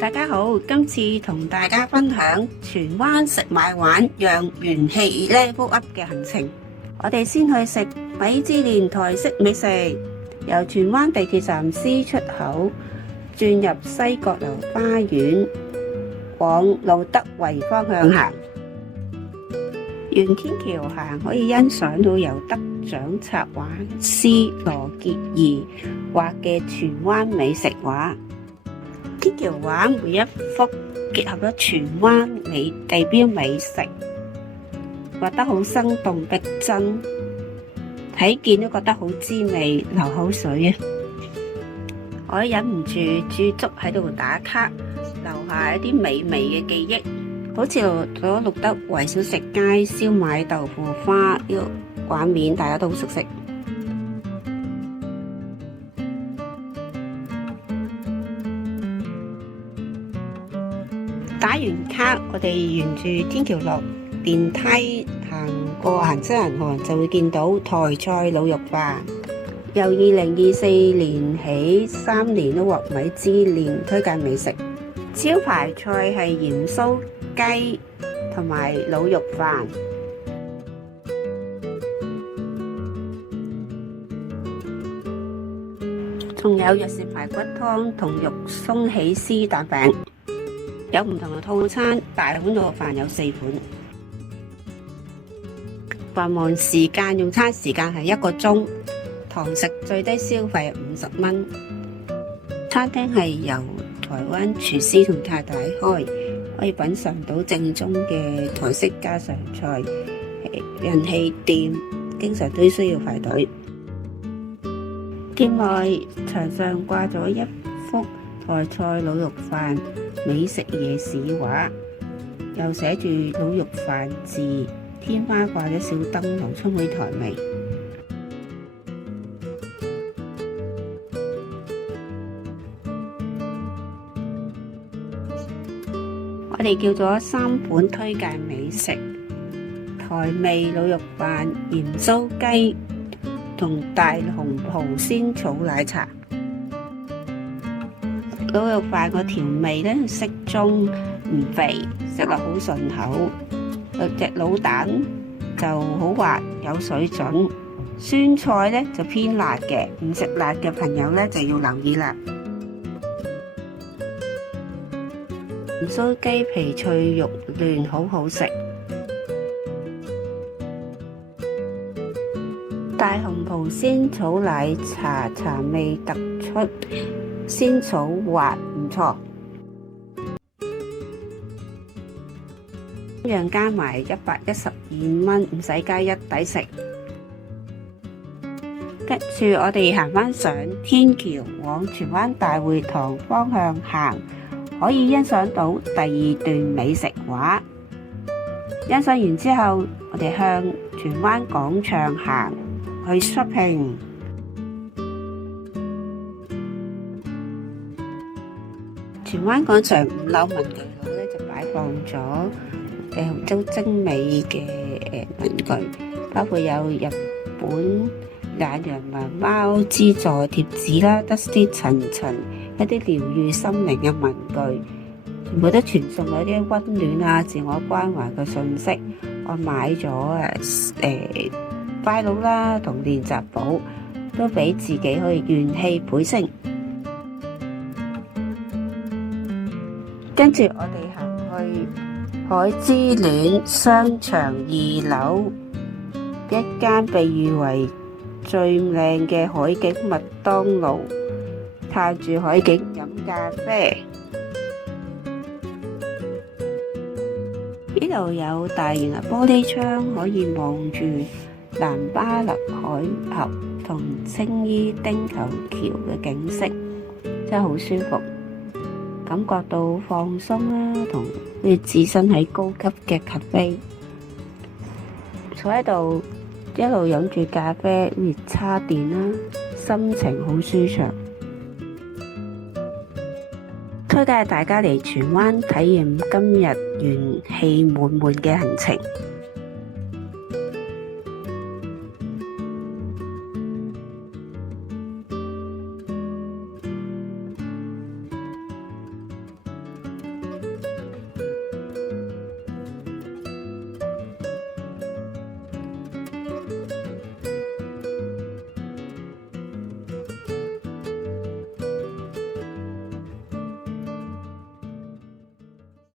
大家好，今次同大家分享荃灣食買玩讓元氣 level up 嘅行程。我哋先去食米芝蓮台式美食，由荃灣地鐵站 C 出口轉入西角樓花園，往路德圍方向行。沿天橋行可以欣賞到由得獎插畫師羅潔儀畫嘅荃灣美食畫。天橋畫每一幅結合咗荃灣地標美食，畫得好生動逼真，睇見都覺得好滋味，流口水啊！我忍唔住駐足喺度打卡，留下一啲美味嘅記憶，好似咗路德圍小食街燒賣豆腐花呢個畫面，大家都好熟悉。打完卡，我哋沿住天橋落電梯行過恒生銀行，就會見到台菜滷肉飯。由2024年起3年都獲米芝蓮推介美食。招牌菜係鹽酥雞同埋滷肉飯，仲有藥膳排骨湯同肉鬆起司蛋餅。有唔同嘅套餐，大碗滷肉飯有4款。繁忙時間用餐時間係1個鐘，堂食最低消費50蚊。餐廳係由台灣廚師同太太開，可以品嚐到正宗嘅台式家常菜。人氣店經常都需要排隊。店內牆上掛咗一幅台菜滷肉飯美食夜市畫，又寫住滷肉飯字，天花掛咗小燈籠充滿台味。我哋叫咗3款推介美食：台味滷肉飯、鹽酥雞同大紅袍仙草奶茶。滷肉飯個調味咧適中，唔肥，食落好順口。隻滷蛋就好滑，有水準。酸菜咧就偏辣嘅，唔食辣嘅朋友咧就要留意啦。鹽酥雞皮脆肉嫩，好好食。大紅袍仙草奶茶茶味突出，仙草滑唔錯，一樣加埋112蚊，唔使加一抵食。跟住我哋行返上天橋往荃灣大會堂方向行，可以欣賞到第2段美食畫。欣賞完之後，我哋向荃灣廣場行去 shopping。荃灣廣場5樓文具樓咧就擺放咗都精美嘅文具，包括有日本懶人貓貓之助貼紙啦、Dusty 層層一啲療癒心靈嘅文具，全部都傳送咗啲溫暖啊、自我關懷嘅信息。我買咗快樂啦同練習簿，都俾自己可以元氣倍升。跟住我哋行去海之戀商場2樓，一間被譽為最靚嘅海景麥當勞，嘆住海景飲咖啡。呢度有大型嘅玻璃窗，可以望住南巴勒海峽同青衣汀九橋嘅景色，真係好舒服。感覺到放鬆啦，同好似置身喺高級嘅咖啡，坐喺度一路飲住咖啡，好似叉電啦，心情好舒暢。推介大家嚟荃灣體驗今日元氣滿滿嘅行程。